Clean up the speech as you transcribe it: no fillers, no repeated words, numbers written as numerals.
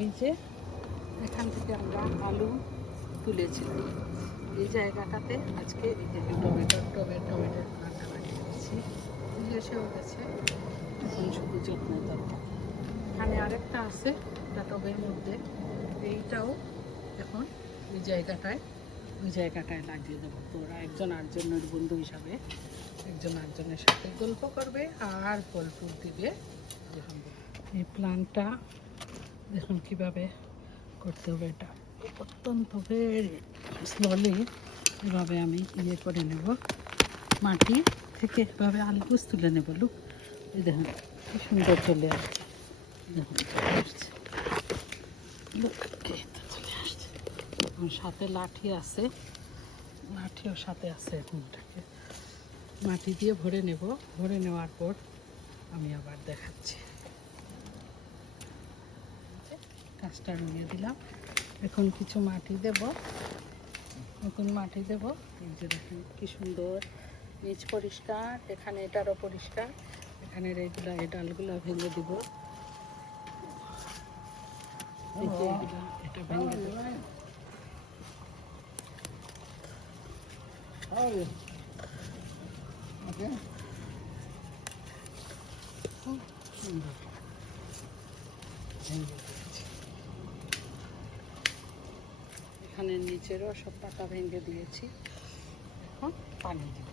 এই যে এখান থেকে আমরা আলু তুলেছিলাম, এই জায়গাটাতে আজকে এই যে টমেটোর প্লান্টটা লাগিয়ে দিচ্ছি। এসেও গেছে, এখন শুধু যত্নের দরকার। এখানে আরেকটা আছে একটা টবের মধ্যে, এইটাও এখন ওই জায়গাটায় লাগিয়ে দেবো। তো ওরা একজন আরেকজনের বন্ধু হিসাবে একজন আরেকজনের সাথে গল্প করবে আর ফল ফুল দিবে। এই প্ল্যানটা দেখুন কিভাবে করতে হবে। এটা অত্যন্ত ভেরি স্লোলি এভাবে আমি করে নেব, মাটি থেকে এভাবে আলুগুস তুলে নেব। লুক, এই দেখুন কি সুন্দর চলে আসছে, দেখুন আসছে, লুক চলে আসছে। সাথে লাঠি আছে, লাঠিও সাথে আছে। এখন এটাকে মাটি দিয়ে ভরে নেব, ভরে নেওয়ার পর আমি আবার দেখাচ্ছি। গাছটা রুইয়ে দিলাম, এখন কিছু মাটি দেব, নতুন মাটি দেব। এই যে দেখুন কি সুন্দর, নিচ পরিষ্কার, এখানে এটারও পরিষ্কার, এখানে এইগুলা এই ডালগুলো ভেঙে দিব, এই যে এটা ভেঙে দেব। সুন্দর ভেঙে দিয়েছি, এখানে নিচেরও সব পাতা ভেঙে দিয়েছি। এখন পানি দিব।